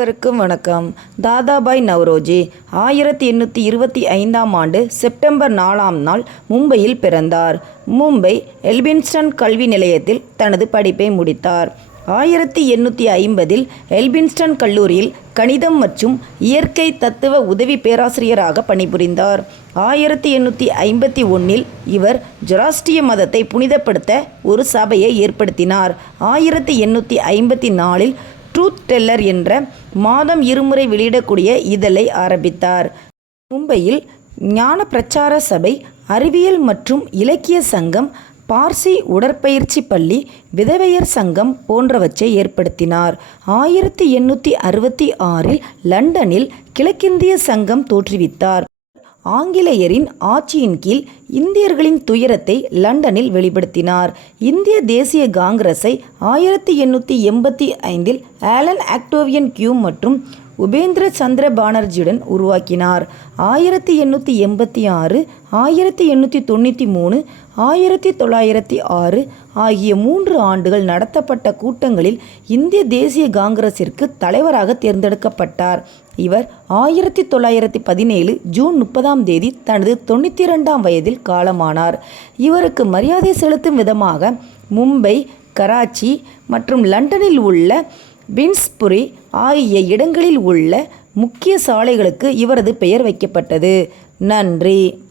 அனைவருக்கும் வணக்கம். தாதாபாய் நவ்ரோஜி ஆயிரத்தி எண்ணூற்றி இருபத்தி ஐந்தாம் ஆண்டு செப்டம்பர் நாலாம் நாள் மும்பையில் பிறந்தார். மும்பை எல்பின்ஸ்டன் கல்வி நிலையத்தில் தனது படிப்பை முடித்தார். ஆயிரத்தி எண்ணூற்றி ஐம்பதில் எல்பின்ஸ்டன் கல்லூரியில் கணிதம் மற்றும் இயற்கை தத்துவ உதவி பேராசிரியராக பணிபுரிந்தார். ஆயிரத்தி எண்ணூற்றி ஐம்பத்தி ஒன்றில் இவர் ஜொராஸ்டிய மதத்தை புனிதப்படுத்த ஒரு சபையை ஏற்படுத்தினார். ஆயிரத்தி எண்ணூற்றி ஐம்பத்தி நாலில் ட்ரூத் டெல்லர் என்ற மாதம் இருமுறை வெளியிடக்கூடிய இதழை ஆரம்பித்தார். மும்பையில் ஞான பிரச்சார சபை அறிவியல் மற்றும் இலக்கிய சங்கம் பார்சி உடற்பயிற்சி பள்ளி விதவையர் சங்கம் போன்றவற்றை ஏற்படுத்தினார். ஆயிரத்தி எண்ணூற்றி அறுபத்தி ஆறில் லண்டனில் கிழக்கிந்திய சங்கம் தோற்றுவித்தார். ஆங்கிலேயரின் ஆட்சியின் கீழ் இந்தியர்களின் துயரத்தை லண்டனில் வெளிப்படுத்தினார். இந்திய தேசிய காங்கிரஸை ஆயிரத்தி எண்ணூற்றி எண்பத்தி ஐந்தில் ஆலன் ஆக்டோவியன் கியூ மற்றும் உபேந்திர சந்திர பானர்ஜியுடன் உருவாக்கினார். ஆயிரத்தி எண்ணூற்றி எண்பத்தி ஆறு ஆயிரத்தி எண்ணூற்றி தொண்ணூற்றி மூணு ஆயிரத்தி தொள்ளாயிரத்தி ஆறு ஆகிய மூன்று ஆண்டுகள் நடத்தப்பட்ட கூட்டங்களில் இந்திய தேசிய காங்கிரசிற்கு தலைவராக தேர்ந்தெடுக்கப்பட்டார். இவர் ஆயிரத்தி தொள்ளாயிரத்தி பதினேழு ஜூன் முப்பதாம் தேதி தனது தொண்ணூற்றி இரண்டாம் வயதில் காலமானார். இவருக்கு மரியாதை செலுத்தும் விதமாக மும்பை கராச்சி மற்றும் லண்டனில் உள்ள பின்ஸ்புரி ஆகிய இடங்களில் உள்ள முக்கிய சாலைகளுக்கு இவரது பெயர் வைக்கப்பட்டது. நன்றி.